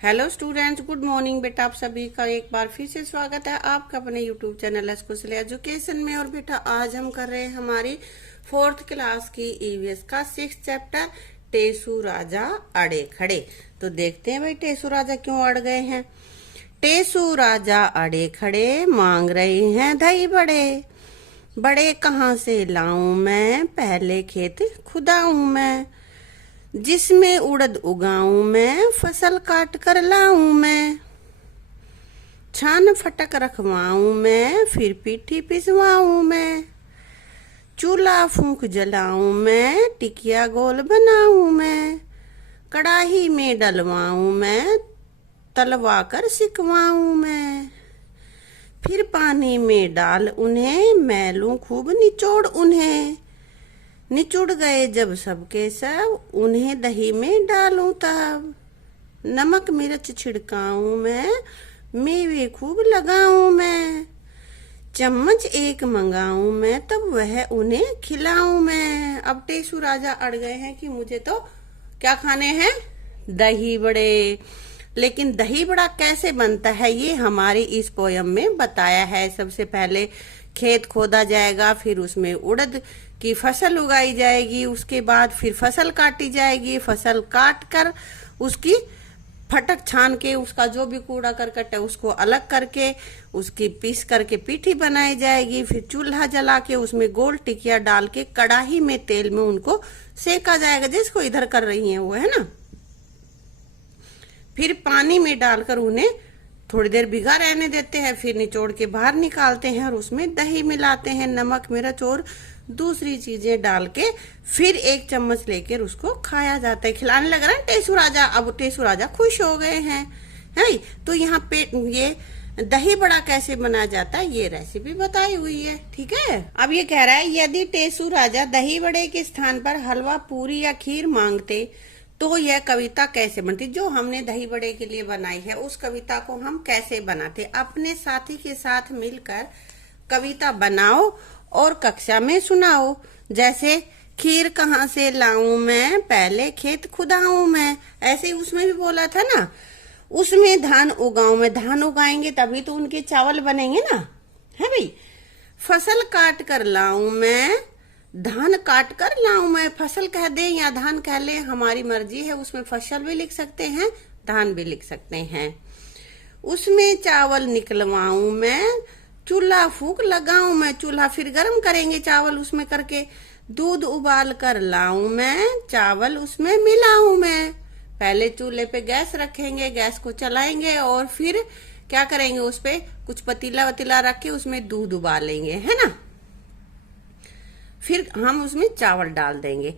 Hello students, good morning बेटा। आप सभी का एक बार फिर से स्वागत है आपका अपने यूट्यूब चैनल कुशल एजुकेशन में। और बेटा आज हम कर रहे हैं हमारी 4th क्लास की ईवीएस का 6th चैप्टर टेसू राजा अड़े खड़े। तो देखते हैं भाई टेसू राजा क्यों अड़ गए हैं। टेसू राजा अड़े खड़े मांग रहे हैं दही बड़े, बड़े कहाँ से लाऊं मैं, पहले खेत खुदाऊं मैं, जिसमें उड़द उगाऊं मैं, फसल काट कर लाऊं मैं, छान फटक रखवाऊं मैं, फिर पीठी पिसवाऊं मैं, चूल्हा फूंक जलाऊं मैं, टिकिया गोल बनाऊं मैं, कड़ाही में डलवाऊं मैं, तलवा कर सिकवाऊं मैं, फिर पानी में डाल उन्हें, मैलूं खूब निचोड़ उन्हें, निचुड़ गए जब सबके सब, उन्हें दही में डालूं तब, नमक मिर्च छिड़काऊं मैं, मेवे खूब लगाऊं मैं, चम्मच एक मंगाऊं मैं, तब वह उन्हें खिलाऊं मैं। अब टेसू राजा अड़ गए हैं कि मुझे तो क्या खाने हैं, दही बड़े। लेकिन दही बड़ा कैसे बनता है ये हमारी इस पोयम में बताया है। सबसे पहले खेत खोदा जाएगा, फिर उसमें उड़द की फसल उगाई जाएगी, उसके बाद फिर फसल काटी जाएगी, फसल काट कर उसकी फटक छान के उसका जो भी कूड़ा करकट है उसको अलग करके उसकी पीस करके पीठी बनाई जाएगी, फिर चूल्हा जला के उसमें गोल टिकिया डाल के कड़ाही में तेल में उनको सेका जाएगा, जिसको इधर कर रही है वो, है ना। फिर पानी में डालकर उन्हें थोड़ी देर भिगा रहने देते हैं, फिर निचोड़ के बाहर निकालते हैं और उसमें दही मिलाते हैं, नमक मिर्च और दूसरी चीजें डाल के फिर एक चम्मच लेकर उसको खाया जाता है। खिलाने लग रहा है टेसू राजा। अब टेसू राजा खुश हो गए हैं, है। तो यहाँ पे ये दही बड़ा कैसे बनाया जाता है ये रेसिपी बताई हुई है, ठीक है। अब ये कह रहा है यदि टेसू राजा दही बड़े के स्थान पर हलवा पूरी या खीर मांगते तो यह कविता कैसे बनती। जो हमने दही बड़े के लिए बनाई है उस कविता को हम कैसे बनाते। अपने साथी के साथ मिलकर कविता बनाओ और कक्षा में सुनाओ। जैसे खीर कहाँ से लाऊं मैं, पहले खेत खुदाऊं मैं, ऐसे ही उसमें भी बोला था ना। उसमें धान उगाऊं मैं, धान उगाएंगे तभी तो उनके चावल बनेंगे ना, है भाई। फसल काट कर लाऊं मैं, धान काट कर लाऊं मैं, फसल कह दे या धान कह ले हमारी मर्जी है, उसमें फसल भी लिख सकते हैं धान भी लिख सकते हैं। उसमें चावल निकलवाऊं मैं, चूल्हा फूंक लगाऊं मैं, चूल्हा फिर गर्म करेंगे चावल उसमें करके, दूध उबाल कर लाऊं मैं, चावल उसमें मिलाऊं मैं। पहले चूल्हे पे गैस रखेंगे, गैस को चलाएंगे और फिर क्या करेंगे, उस पे कुछ पतीला वतीला रख के उसमें दूध उबालेंगे, है ना। फिर हम उसमें चावल डाल देंगे।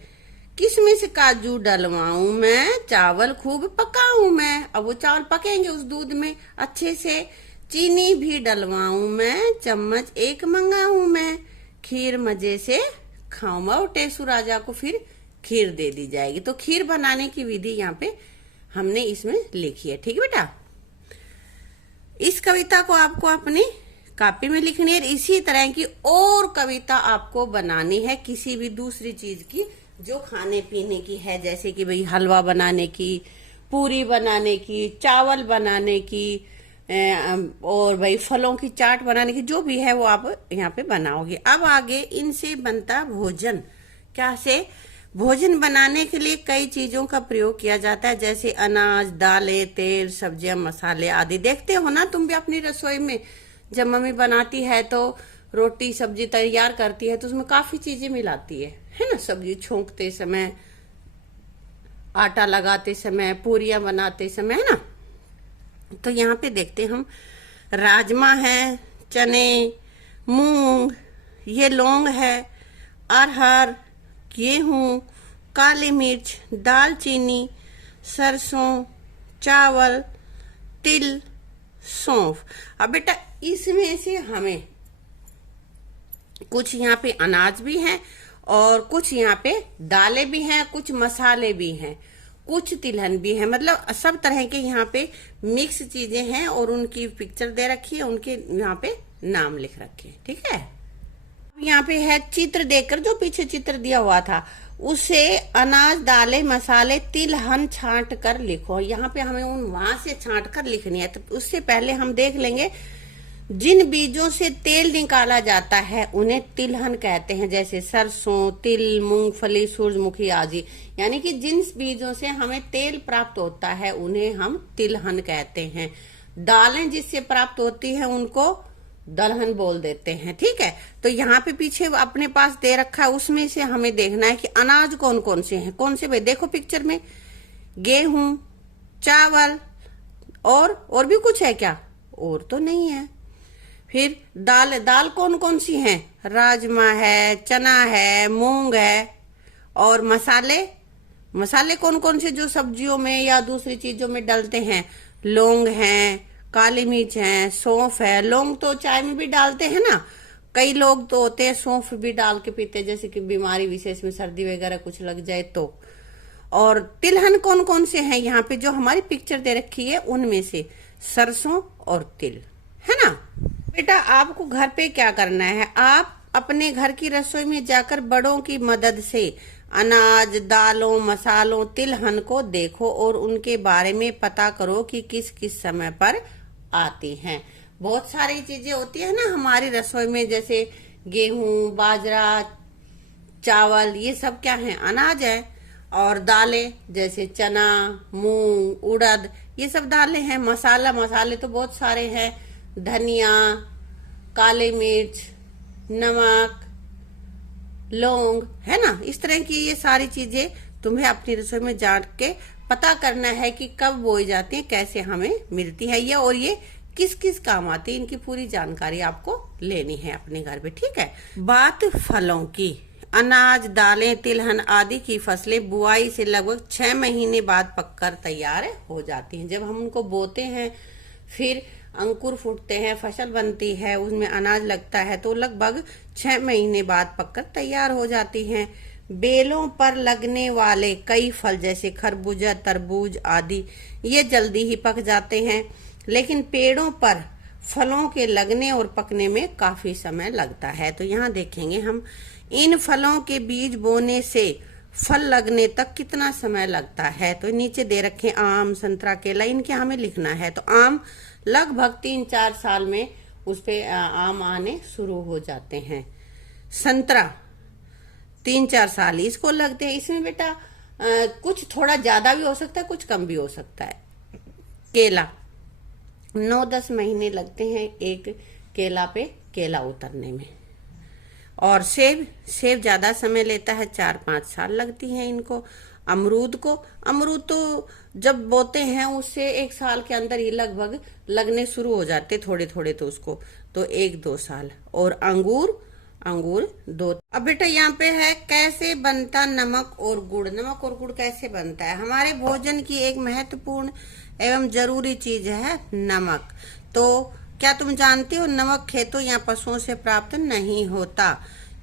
किशमिश काजू डलवाऊं मैं, चावल खूब पकाऊं मैं। अब वो चावल पकेंगे उस दूध में अच्छे से। चीनी भी डलवाऊं मैं, चम्मच एक मंगाऊं मैं, खीर मजे से खाऊं मैं। और टेसू राजा को फिर खीर दे दी जाएगी। तो खीर बनाने की विधि यहाँ पे हमने इसमें लिखी है, ठीक है बेटा। इस कविता को आपको अपनी कॉपी में लिखनी है। इसी तरह की और कविता आपको बनानी है किसी भी दूसरी चीज की जो खाने पीने की है, जैसे कि भाई हलवा बनाने की, पूरी बनाने की, चावल बनाने की, और भाई फलों की चाट बनाने की, जो भी है वो आप यहाँ पे बनाओगे। अब आगे इनसे बनता भोजन। क्या से भोजन बनाने के लिए कई चीजों का प्रयोग किया जाता है, जैसे अनाज, दालें, तेल, सब्जियां, मसाले आदि। देखते हो ना तुम भी अपनी रसोई में, जब मम्मी बनाती है तो रोटी सब्जी तैयार करती है तो उसमें काफी चीजें मिलाती है ना। सब्जी छोंकते समय, आटा लगाते समय, पूरियां बनाते समय, है ना। तो यहाँ पे देखते हम राजमा है, चने, मूंग, ये लौंग है, अरहर, गेहूं, काली मिर्च, दालचीनी, सरसों, चावल, तिल, सौंफ। अब बेटा इसमें से हमें कुछ यहाँ पे अनाज भी हैं और कुछ यहाँ पे दालें भी हैं, कुछ मसाले भी हैं, कुछ तिलहन भी है। मतलब सब तरह के यहाँ पे मिक्स चीजें हैं और उनकी पिक्चर दे रखी है, उनके यहाँ पे नाम लिख रखे हैं, ठीक है। यहाँ पे है चित्र देखकर, जो पीछे चित्र दिया हुआ था उसे अनाज, दालें, मसाले, तिलहन छांट कर लिखो। यहाँ पे हमें उन वहां से छांट कर लिखनी है। तो उससे पहले हम देख लेंगे जिन बीजों से तेल निकाला जाता है उन्हें तिलहन कहते हैं, जैसे सरसों, तिल, मूंगफली, सूरजमुखी आदि। यानी कि जिन बीजों से हमें तेल प्राप्त होता है उन्हें हम तिलहन कहते हैं। दालें जिससे प्राप्त होती है उनको दलहन बोल देते हैं। ठीक है, तो यहाँ पे पीछे अपने पास दे रखा है, उसमें से हमें देखना है कि अनाज कौन कौन से हैं। कौन से भाई? देखो पिक्चर में, गेहूं, चावल और भी कुछ है क्या? और तो नहीं है। फिर दाल कौन कौन सी हैं? राजमा है, चना है, मूंग है। और मसाले कौन कौन से जो सब्जियों में या दूसरी चीजों में डलते हैं? लौंग हैं, काली मिर्च है, सौंफ है। लौंग तो चाय में भी डालते हैं ना, कई लोग तो होते हैं सौंफ भी डाल के पीते, जैसे कि बीमारी विशेष में सर्दी वगैरह कुछ लग जाए तो। और तिलहन कौन कौन से हैं? यहाँ पे जो हमारी पिक्चर दे रखी है उनमें से सरसों और तिल है ना। बेटा आपको घर पे क्या करना है, आप अपने घर की रसोई में जाकर बड़ों की मदद से अनाज, दालों, मसालों, तिलहन को देखो और उनके बारे में पता करो कि किस किस समय पर आती हैं। बहुत सारी चीजें होती है ना हमारी रसोई में, जैसे गेहूं, बाजरा, चावल, ये सब क्या है? अनाज है। और दालें जैसे चना, मूंग, उड़द, ये सब दालें हैं। मसाले तो बहुत सारे हैं, धनिया, काली मिर्च, नमक, लौंग, है ना। इस तरह की ये सारी चीजें तुम्हें अपनी रसोई में जान के पता करना है कि कब बोई जाती है, कैसे हमें मिलती है ये, और ये किस किस काम आती है, इनकी पूरी जानकारी आपको लेनी है अपने घर पे। ठीक है। बात फलों की, अनाज, दालें, तिलहन आदि की फसलें बुआई से लगभग 6 महीने बाद पककर तैयार हो जाती हैं। जब हम उनको बोते हैं, फिर अंकुर फूटते हैं, फसल बनती है, उसमें अनाज लगता है, तो लगभग 6 महीने बाद पककर तैयार हो जाती हैं। बेलों पर लगने वाले कई फल जैसे खरबूजा, तरबूज आदि ये जल्दी ही पक जाते हैं, लेकिन पेड़ों पर फलों के लगने और पकने में काफी समय लगता है। तो यहाँ देखेंगे हम इन फलों के बीज बोने से फल लगने तक कितना समय लगता है। तो नीचे दे रखे आम, संतरा, केला, इनके हमें लिखना है। तो आम लगभग 3-4 साल में उस पे आम आने शुरू हो जाते हैं। संतरा 3-4 साल इसको लगते हैं। इसमें बेटा कुछ थोड़ा ज्यादा भी हो सकता है, कुछ कम भी हो सकता है। केला 9-10 महीने लगते हैं एक केला पे केला उतरने में। और सेब ज्यादा समय लेता है, 4-5 साल लगती है इनको। अमरूद तो जब बोते हैं उससे 1 साल के अंदर ही लगभग लगने शुरू हो जाते थोड़े थोड़े, तो उसको तो 1-2 साल। और अंगूर 2। अब बेटा यहाँ पे है कैसे बनता नमक और गुड़। नमक और गुड़ कैसे बनता है? हमारे भोजन की एक महत्वपूर्ण एवं जरूरी चीज है नमक। तो क्या तुम जानते हो नमक खेतों या पशुओं से प्राप्त नहीं होता,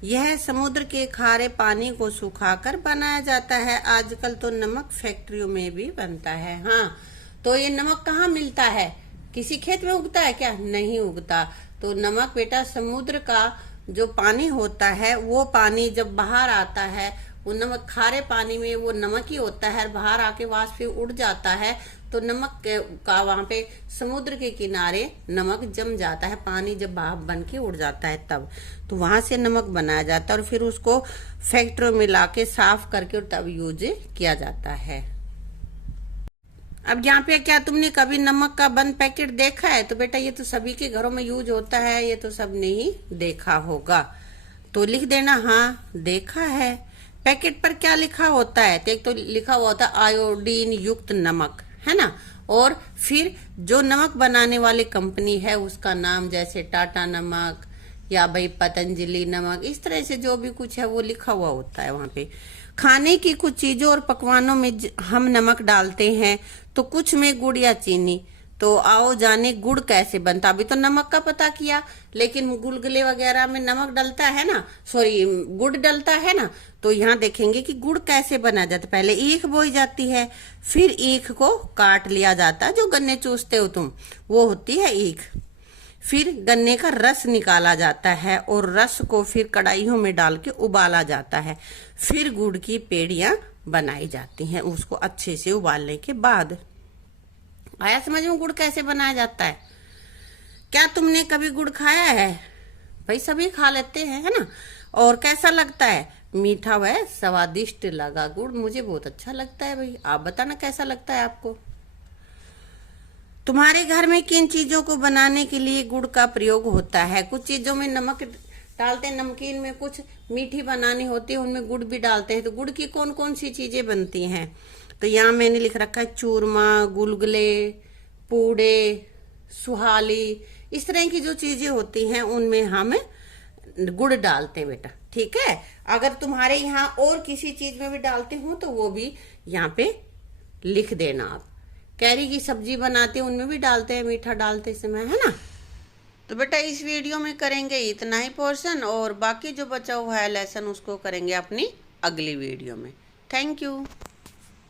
यह समुद्र के खारे पानी को सुखाकर बनाया जाता है। आजकल तो नमक फैक्ट्रियों में भी बनता है। हाँ, तो ये नमक कहाँ मिलता है? किसी खेत में उगता है क्या? नहीं उगता। तो नमक बेटा समुद्र का जो पानी होता है, वो पानी जब बाहर आता है, वो नमक खारे पानी में वो नमक ही होता है, बाहर आके वाष्प फिर उड़ जाता है, तो नमक का वहां पे समुद्र के किनारे नमक जम जाता है। पानी जब भाप बन के उड़ जाता है तब, तो वहां से नमक बनाया जाता है और फिर उसको फैक्ट्रियों में लाके साफ करके और तब यूज किया जाता है। अब यहाँ पे क्या तुमने कभी नमक का बंद पैकेट देखा है? तो बेटा ये तो सभी के घरों में यूज होता है, ये तो सबने ही देखा होगा। तो लिख देना हाँ देखा है। पैकेट पर क्या लिखा होता है? तो एक तो लिखा हुआ होता है आयोडीन युक्त नमक, है ना। और फिर जो नमक बनाने वाली कंपनी है उसका नाम, जैसे टाटा नमक या भाई पतंजलि नमक, इस तरह से जो भी कुछ है वो लिखा हुआ होता है वहां पे। खाने की कुछ चीजों और पकवानों में हम नमक डालते हैं, तो कुछ में गुड़ या चीनी। तो आओ जाने गुड़ कैसे बनता। अभी तो नमक का पता किया, लेकिन गुलगुले वगैरह में नमक डलता है ना, सॉरी गुड़ डलता है ना। तो यहाँ देखेंगे कि गुड़ कैसे बना जाता है। पहले ईख बोई जाती है, फिर ईख को काट लिया जाता है, जो गन्ने चूसते हो तुम, वो होती है ईख। फिर गन्ने का रस निकाला जाता है और रस को फिर कढ़ाइयों में डाल के उबाला जाता है। फिर गुड़ की पेड़ियां बनाई जाती हैं उसको अच्छे से उबालने के बाद। आया समझ में गुड़ कैसे बनाया जाता है? क्या तुमने कभी गुड़ खाया है? भाई सभी खा लेते हैं, है ना। और कैसा लगता है? मीठा व स्वादिष्ट लगा गुड़, मुझे बहुत अच्छा लगता है भाई। आप बताना कैसा लगता है आपको। तुम्हारे घर में किन चीजों को बनाने के लिए गुड़ का प्रयोग होता है? कुछ चीजों में नमक डालते हैं, नमकीन में कुछ मीठी बनानी होती है उनमें गुड़ भी डालते हैं। तो गुड़ की कौन कौन सी चीजें बनती हैं? तो यहाँ मैंने लिख रखा है चूरमा, गुलगुले, पूड़े, सुहाली, इस तरह की जो चीजें होती हैं उनमें हम गुड़ डालते हैं बेटा, ठीक है। अगर तुम्हारे यहाँ और किसी चीज में भी डालते हो तो वो भी यहाँ पे लिख देना आप। कैरी की सब्जी बनाते हैं उनमें भी डालते हैं मीठा डालते समय, है ना। तो बेटा इस वीडियो में करेंगे इतना ही पोर्शन, और बाकी जो बचा हुआ है लेसन उसको करेंगे अपनी अगली वीडियो में। Thank you.